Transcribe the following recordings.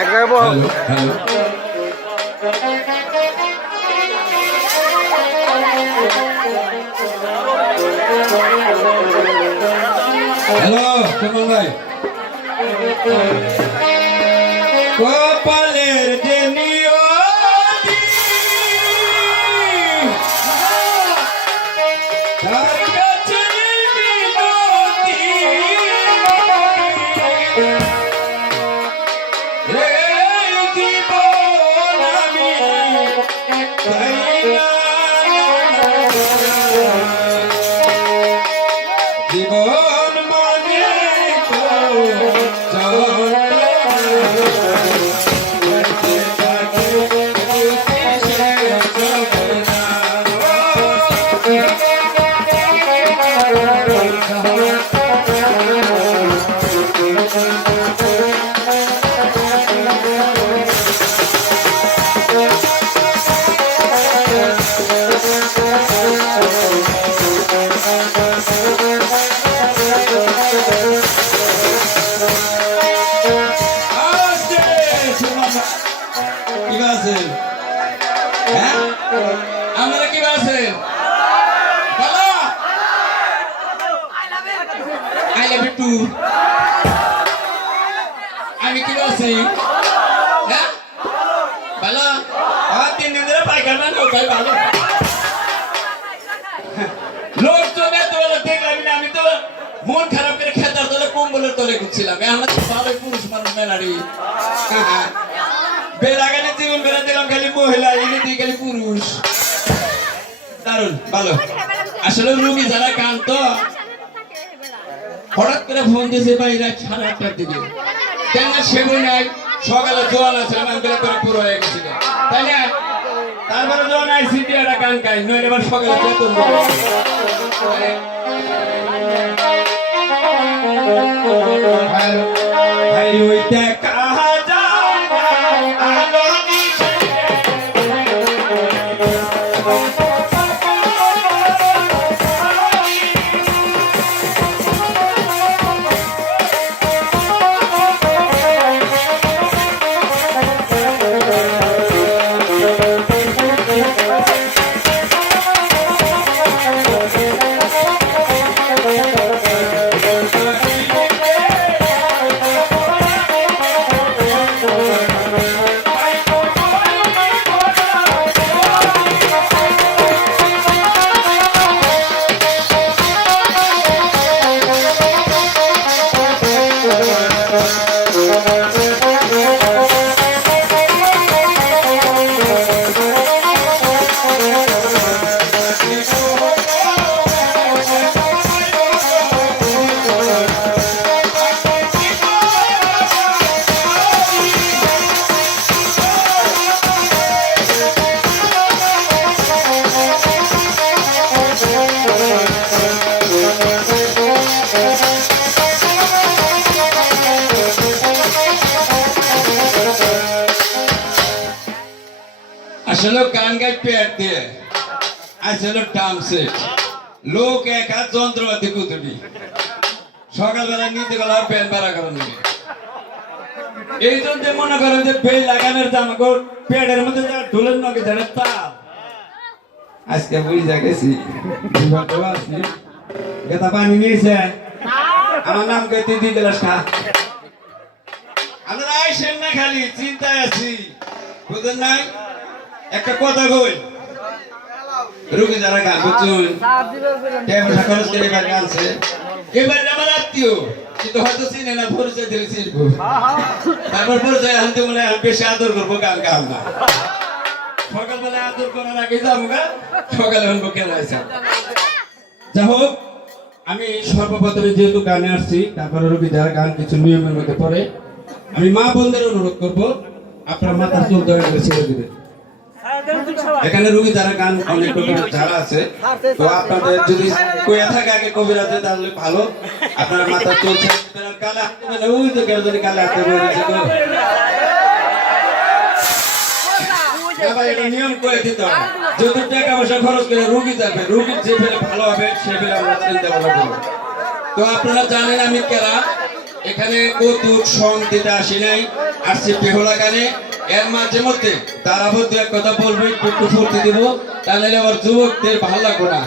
এক হ্যালো সুমন ভাই? ভাই ভালো? লোক চলে তো দেখলাম না, আমি তো মন খারাপ করে খেতার তলে কম্বলের তলে ঘুরছিলাম। আমরা তো ভালো পুরুষ মানুষ, মেলারি। বেলাগানে জীবন বেড়া দিলাম খালি মহিলা, এনে দিয়ে খালি পুরুষ। দারুণ ভালো। আসলে রুগী যারা কান তো হঠাৎ করে ফোন দিয়েছে বাইরে সাড়ে আটটার দিকে। কেন সেগুলো নাই, সকালে জোয়ান আছে আমি বেলা করে পুরো হয়ে গেছিল। তাই না? তারপরে যখন আইসি একটা গান গাই নয় এবার সকালে বেতন ভাই ভাই ওইটা আসলে গান গাই পেট দিয়ে আসলে টাম লোক এক হাত যন্ত্রপাতি কুতুবি। সকালবেলা নিতে গেলে আর প্যান ভাড়া করার নেই এই জন্য মনে করেন যে বেল লাগানোর জামা গো পেটের মধ্যে যা ঢুলের নগে ধরে তাপ আজকে বুঝা গেছি গেতা পানি নিয়েছে। আমার নাম কইতে দি গ্লাস খা। আমরা আইসেন না খালি, চিন্তায় আছি। বুঝেন নাই? একটা কথা কই? রুগী যারা গান বুঝুন টাকা খরচ করে এবার গানছে এবার আমার আত্মীয় কিন্তু হয়তো চিনে না, পরিচয় দিলে চিনবো। তারপর পরিচয় আনতে মনে হয় বেশি আদর করব গান গান না। সকালবেলা আদর করার আগে যাব গা, সকালে আনব কেন আছে যা হোক, আমি সর্বপ্রথমে যেহেতু গানে আসছি, তারপরে রবি যারা গান কিছু নিয়মের মধ্যে পড়ে, আমি মা বোনদের অনুরোধ করব, আপনার মাথার চুল দয়া করে ছেড়ে দিবেন। এখানে রুগী যারা গান অনেক যারা আছে তো আপনাদের যদি কইয়া থাকে আগে কবিরাজে তাহলে ভালো। আপনার মাথার চুল ছেড়ে দিবেন আর কালে ওই তো কেউ যদি কালে এটা নিয়ম করে দিতে হবে। যত টাকা পয়সা খরচ করে রুগী যাবে রুগীর যে ফেলে ভালো হবে সেগুলো আমরা চিন্তা ভাবনা করব। তো আপনারা জানেন আমি কেরা? এখানে কৌতুক সং দিতে আসি নাই। আসছি বেহলা গানে। এর মাঝে মধ্যে তারা দু এক কথা বলব, একটু ফুর্তি দিব, তাহলে আবার যুবকদের ভালো লাগবে না।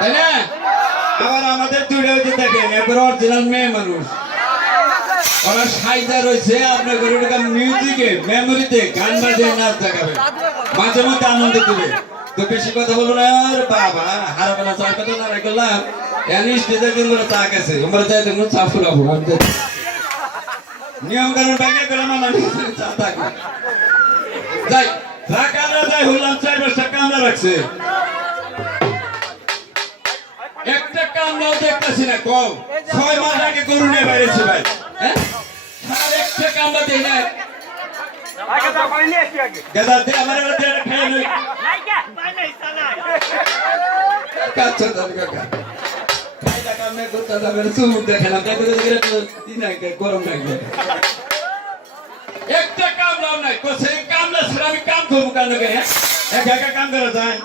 তাই না? আবার আমাদের দূরে যে দেখেন এবার অরিজিনাল মেয়ে মানুষ। নাচ দেখাবে। মধ্যে কথা না, আর বাবা কথা না আমরা যাই। নিয়ম কানুন ভেঙে গেলাম আমার চা থাকবে। যাই কামরা যাই হলাম চার বছর কামরা রাখছে। একটা কামরাও দেখতেছি না কম ছয় মাস আগে গরু নিয়ে বাইরেছে ভাই আর একটা কামরা দেই না গেদা দে আমার খেয়ে নই কাচ্চা কাকা করতে তাই দিন গরম লাগবে একটা নাই কোসে ছাড়া আমি কাম করব কেন কে হ্যাঁ? একা একা কাম করা যায়?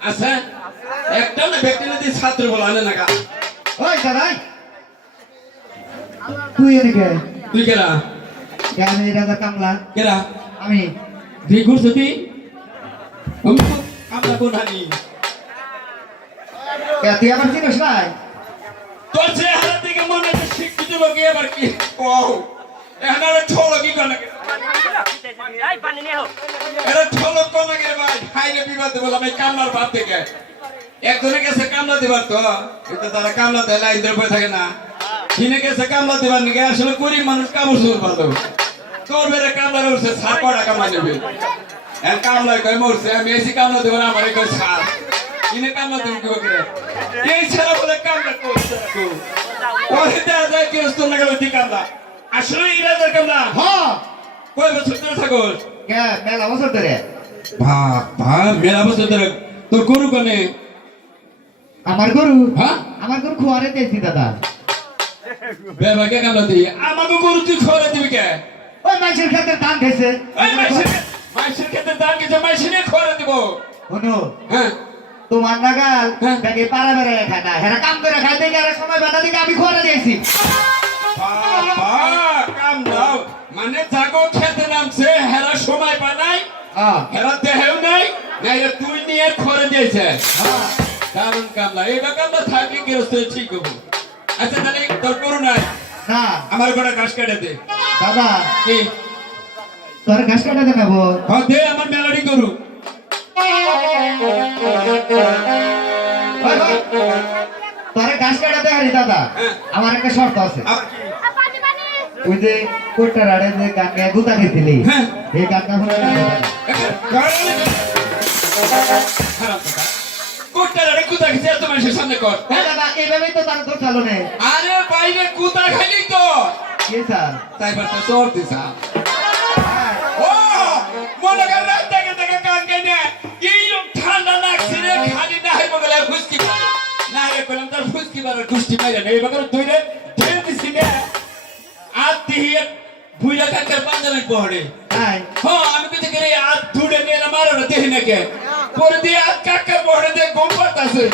আচ্ছা একটা না ব্যক্তি যদি ছাত্র বলা আনে না কা। ওই দাদাই তুই এদিকে তুই কেরা? আমি? রাজা কামলা। কেরা? আমি। কোন হানি? তুই আমার চিনিস নাই? তোর চেহারা থেকে মনে হচ্ছে শিক্ষিত লোক এবার কি? কও এখানে ঠলো কি করে এরা ঠলো কমে গে ভাই? হাইরে বিবাদ বলে আমি কামলার বাপ থেকে একজনে গেছে কামলা দিবার তো। এটা তারা কামলা দেয় লাইন ধরে থাকে না। কিনে গেছে কামলা দিবার নাকি আসলে গরিব মানুষ কামড় শুরু পারল তোর বেড়ে কামলা উঠছে সার কটা কামা নেবে। এর কামলা কয় মরছে আমি এসি কামলা দেবো না আমার কয় সার কি করে বলে করছে যায় কি না গেল আসলে হ্যাঁ। কয় বছর ধরে থাকোস কে? মেলা বছর ধরে। বাবা মেলা বছর ধরে। তোর গরু কনে? আমার গরু। হ্যাঁ? আমার গরু খোয়ারে দিয়েছি দাদা। বেবাকে কামলা দিই আমাকে গরু তুই খরে দিবি কে? ওই মানুষের ক্ষেত্রে দান খাইছে ওই মাইসের ক্ষেত্রে দাম কিছু মাইসে নিয়ে খরে দিব। হ্যাঁ। তোমার নাগাল। দেখে পাড়া বেড়ে খায় না হেরা কাম করে খাই দেখে আর সময় বাধা দিকে আমি খোয়ারে দিয়েছি। বাবা কাম দাও। মানে জাগো খেতে নামছে হেরা সময় পা নাই হ্যাঁ হেরা দেহেও নাই নাই রে তুই নিয়ে খরে দিয়েছে। হ্যাঁ কারণ কামলা এইটা কামলা থাকলে গৃহস্থ ঠিক হব। আচ্ছা তাহলে তোর গরু নাই না। আমার গোটা ঘাস কেটে দে। দাদা কি? তোর ঘাস কাটা দেখাবো হ্যাঁ দে আমার মেলাডি ওই। তোর ঘাস কাটা দেখারি দাদা। হ্যাঁ। আমার একটা শর্ত আছে। ওই যে কোটটা রাড়ে যে গান গায়ে গুতা খেয়েছিলি হ্যাঁ। এই গানটা এত মানুষের সামনে কর। হ্যাঁ দাদা এইভাবেই তো তার দোষ চালো নে আরে বাইরে কুত্তা খাইলি তো। কি স্যার? তাই পারতে দিছা ও মনে কর তার ফুসকি মারে গুষ্টি মারে না এইবার তুই রে ধরে দিছি নে আর দিহি ভুইরা কাকার পাঞ্জাবি পড়ে হ্যাঁ আমি করে আর ধুড়ে নিয়ে না মারো না দেখি পরে দিয়ে আর পড়ে দিয়ে গম পাতাছে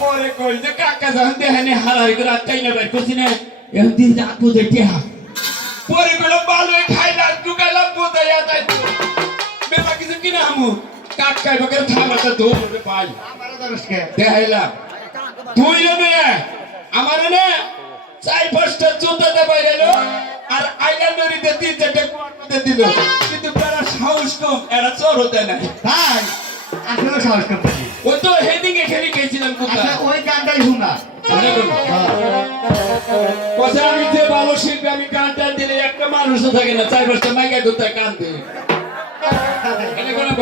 পরে কই যে কাকা যখন হারাই করে আর তাই না ভাই কুছি না এখন দিয়ে যে আত্ম দেখে হা পরে গুলো ভালো খাইলাম ঢুকাইলাম বোঝাইয়া তাই বেলা কিছু কিনা আমু কাকাই বকে থামাটা পাই দেখাইলাম। তুই রে আমার না চাই পাঁচটা জুতা দে বাইরে এলো আর আইলা নদীতে তিন চারটে কুয়ার দিল। কিন্তু তারা সাহস কম এরা চোর হতে নাই। তাই? আসলে সাহস করতে ও তো হেদিকে খেলি গেছিলাম কোথায় আচ্ছা ওই গানটাই শোনা কথা আমি যে ভালো শিল্পী আমি গান টান দিলে একটা মানুষও থাকে না। চার পাঁচটা মাইকা কোথায় কান দিই এনে কোনো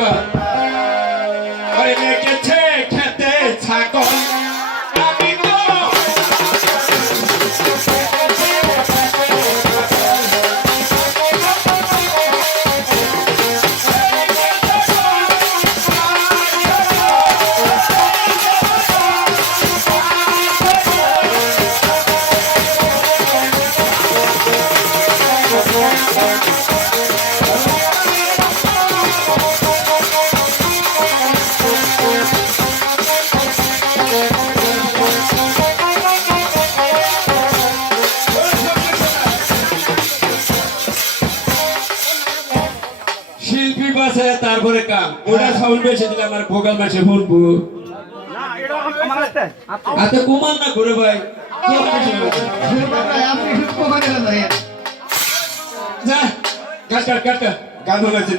আছে তারপরে কাম ওটা সাউন্ড বেশি দিলে আমার ভোকাল মাসে ভুলবো আতে কুমার না ঘুরে ভাই? আপনি কাট কাট গান বলেছি